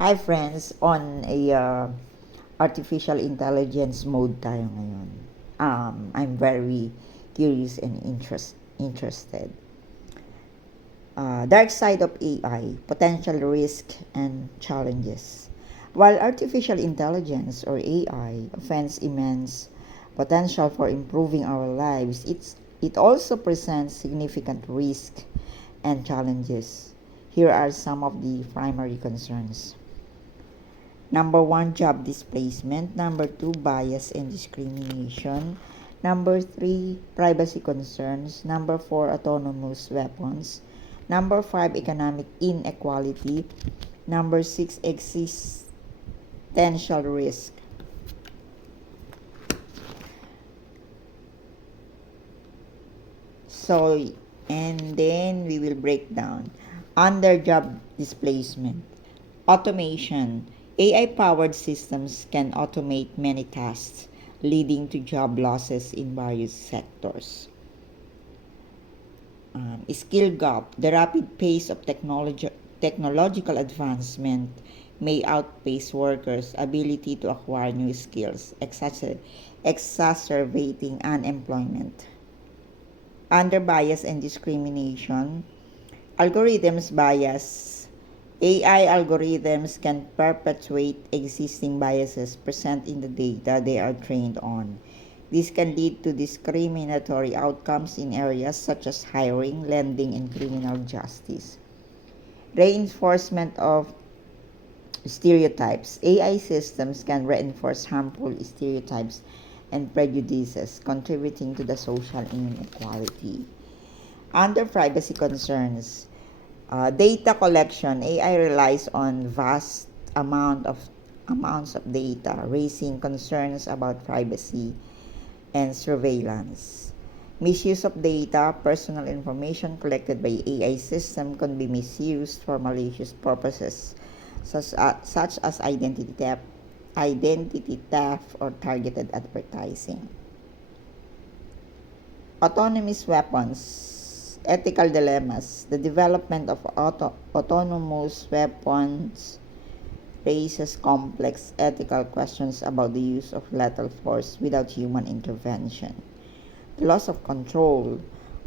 Hi friends, on a artificial intelligence mode tayo ngayon. I'm very curious and interested. Dark side of AI, potential risk and challenges. While artificial intelligence or AI offers immense potential for improving our lives, it also presents significant risk and challenges. Here are some of the primary concerns. Number one, job displacement. Number two, bias and discrimination. Number three, privacy concerns. Number four, autonomous weapons. Number five, economic inequality. Number six, existential risk. So, and then we will break down. Under job displacement, automation. AI-powered systems can automate many tasks, leading to job losses in various sectors. Skill gap. The rapid pace of technological advancement may outpace workers' ability to acquire new skills, exacerbating unemployment. Under bias and discrimination, algorithms bias. AI algorithms can perpetuate existing biases present in the data they are trained on. This can lead to discriminatory outcomes in areas such as hiring, lending, and criminal justice. Reinforcement of stereotypes. AI systems can reinforce harmful stereotypes and prejudices, contributing to the social inequality. Under privacy concerns, data collection. AI relies on vast amounts of data, raising concerns about privacy and surveillance. Misuse of data. Personal information collected by AI system can be misused for malicious purposes, such as identity theft, or targeted advertising. Autonomous weapons, ethical dilemmas. The development of autonomous weapons raises complex ethical questions about the use of lethal force without human intervention. The loss of control.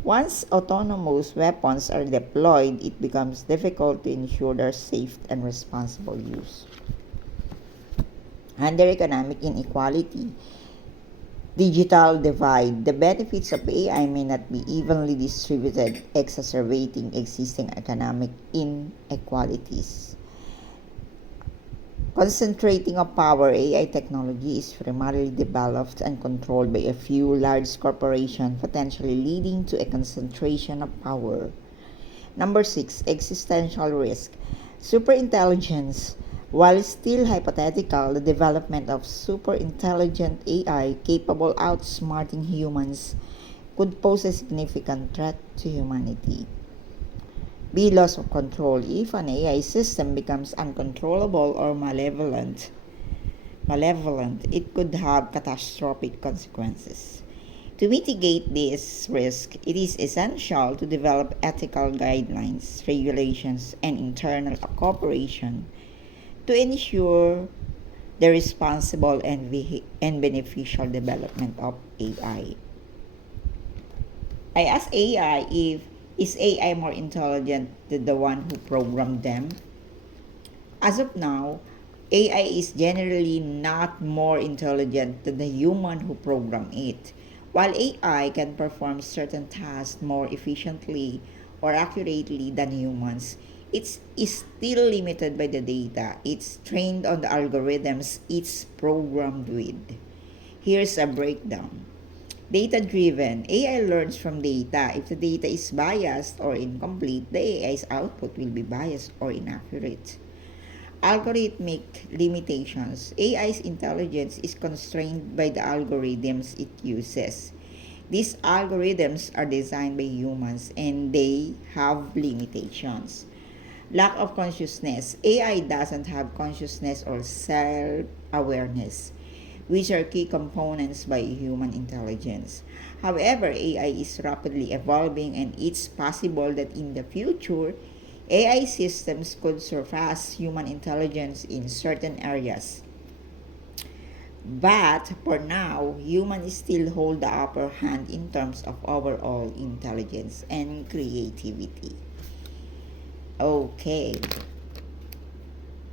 Once autonomous weapons are deployed, it becomes difficult to ensure their safe and responsible use. Under economic inequality, digital divide. The benefits of AI may not be evenly distributed, exacerbating existing economic inequalities. Concentrating of power. AI technology is primarily developed and controlled by a few large corporations, potentially leading to a concentration of power. Number six, existential risk. Superintelligence. While still hypothetical, the development of superintelligent AI capable of outsmarting humans could pose a significant threat to humanity. B. Loss of control. If an AI system becomes uncontrollable or malevolent, it could have catastrophic consequences. To mitigate this risk, it is essential to develop ethical guidelines, regulations, and internal cooperation to ensure the responsible and beneficial development of AI. I asked AI if is AI more intelligent than the one who programmed them? As of now, AI is generally not more intelligent than the human who programmed it. While AI can perform certain tasks more efficiently or accurately than humans, it is still limited by the data it's trained on the algorithms it's programmed with. Here's a breakdown. Data-driven. AI learns from data. If the data is biased or incomplete, the AI's output will be biased or inaccurate. Algorithmic limitations. AI's intelligence is constrained by the algorithms it uses. These algorithms are designed by humans and they have limitations. Lack of consciousness. AI doesn't have consciousness or self-awareness, which are key components by human intelligence. However, AI is rapidly evolving and it's possible that in the future, AI systems could surpass human intelligence in certain areas. But for now, humans still hold the upper hand in terms of overall intelligence and creativity. Okay.